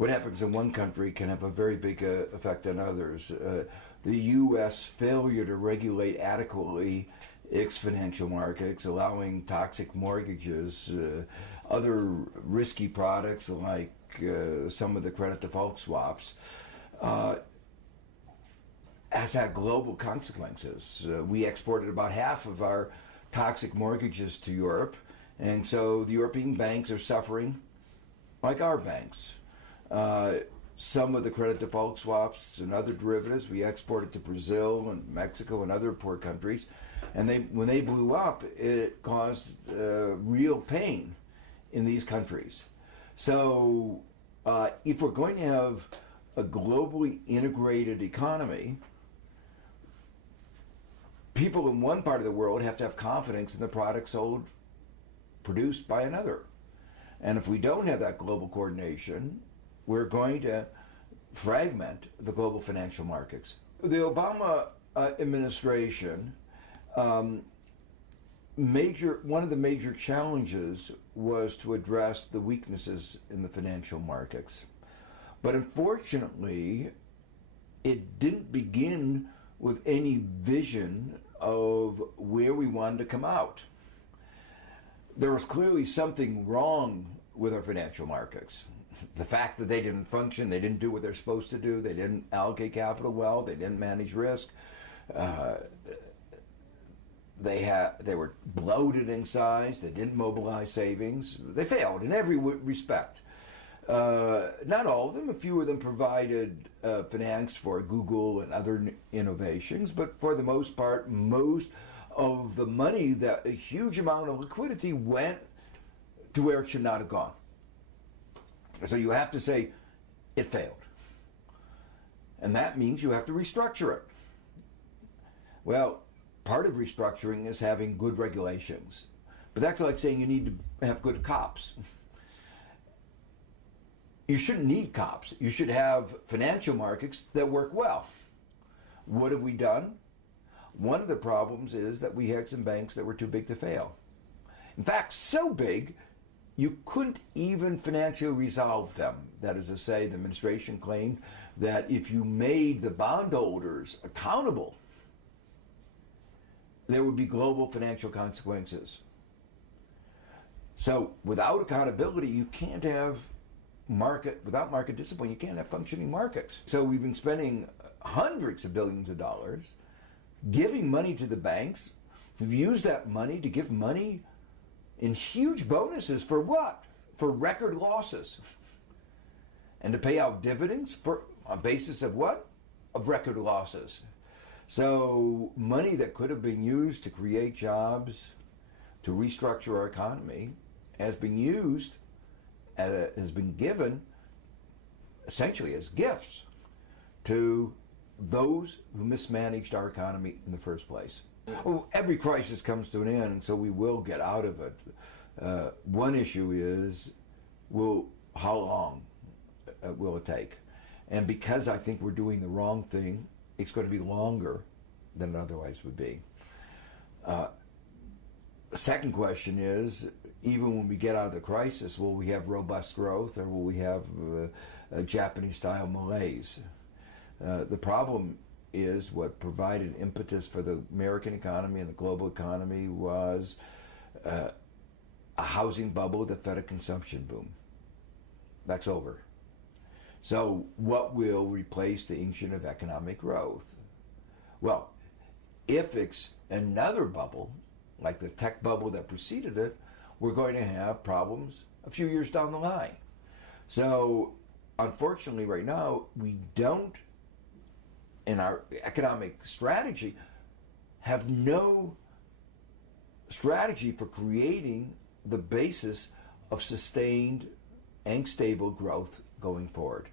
what happens in one country can have a very big effect on others. The U.S. failure to regulate adequately its financial markets, allowing toxic mortgages, other risky products like some of the credit default swaps, has had global consequences. We exported about half of our toxic mortgages to Europe, and so the European banks are suffering like our banks. Some of the credit default swaps and other derivatives we exported to Brazil and Mexico and other poor countries, and when they blew up, it caused real pain in these countries. So if we're going to have a globally integrated economy, people in one part of the world have to have confidence in the products produced by another. And if we don't have that global coordination, we're going to fragment the global financial markets. The Obama administration, one of the major challenges was to address the weaknesses in the financial markets. But unfortunately, it didn't begin with any vision of where we wanted to come out. There was clearly something wrong with our financial markets. The fact that they didn't function, they didn't do what they're supposed to do, they didn't allocate capital well, they didn't manage risk, they were bloated in size, they didn't mobilize savings, they failed in every respect. Not all of them, a few of them provided finance for Google and other innovations, but for the most part, most of the money, a huge amount of liquidity went to where it should not have gone. So you have to say it failed. And that means you have to restructure it. Well, part of restructuring is having good regulations. But that's like saying you need to have good cops. You shouldn't need cops. You should have financial markets that work well. What have we done? One of the problems is that we had some banks that were too big to fail. In fact, so big, you couldn't even financially resolve them. That is to say, the administration claimed that if you made the bondholders accountable, there would be global financial consequences. So without accountability, you can't have without market discipline, you can't have functioning markets. So we've been spending hundreds of billions of dollars giving money to the banks. We've used that money to give money in huge bonuses for what? For record losses. And to pay out dividends on basis of what? Of record losses. So money that could have been used to create jobs, to restructure our economy, has been given essentially as gifts to those who mismanaged our economy in the first place. Well, every crisis comes to an end, and so we will get out of it. One issue is, how long will it take? And because I think we're doing the wrong thing, it's going to be longer than it otherwise would be. The second question is, even when we get out of the crisis, will we have robust growth, or will we have a Japanese-style malaise? The problem is what provided impetus for the American economy and the global economy was a housing bubble that fed a consumption boom. That's over. So what will replace the engine of economic growth? Well, if it's another bubble, like the tech bubble that preceded it, we're going to have problems a few years down the line. So unfortunately right now, we don't, in our economic strategy, have no strategy for creating the basis of sustained and stable growth going forward.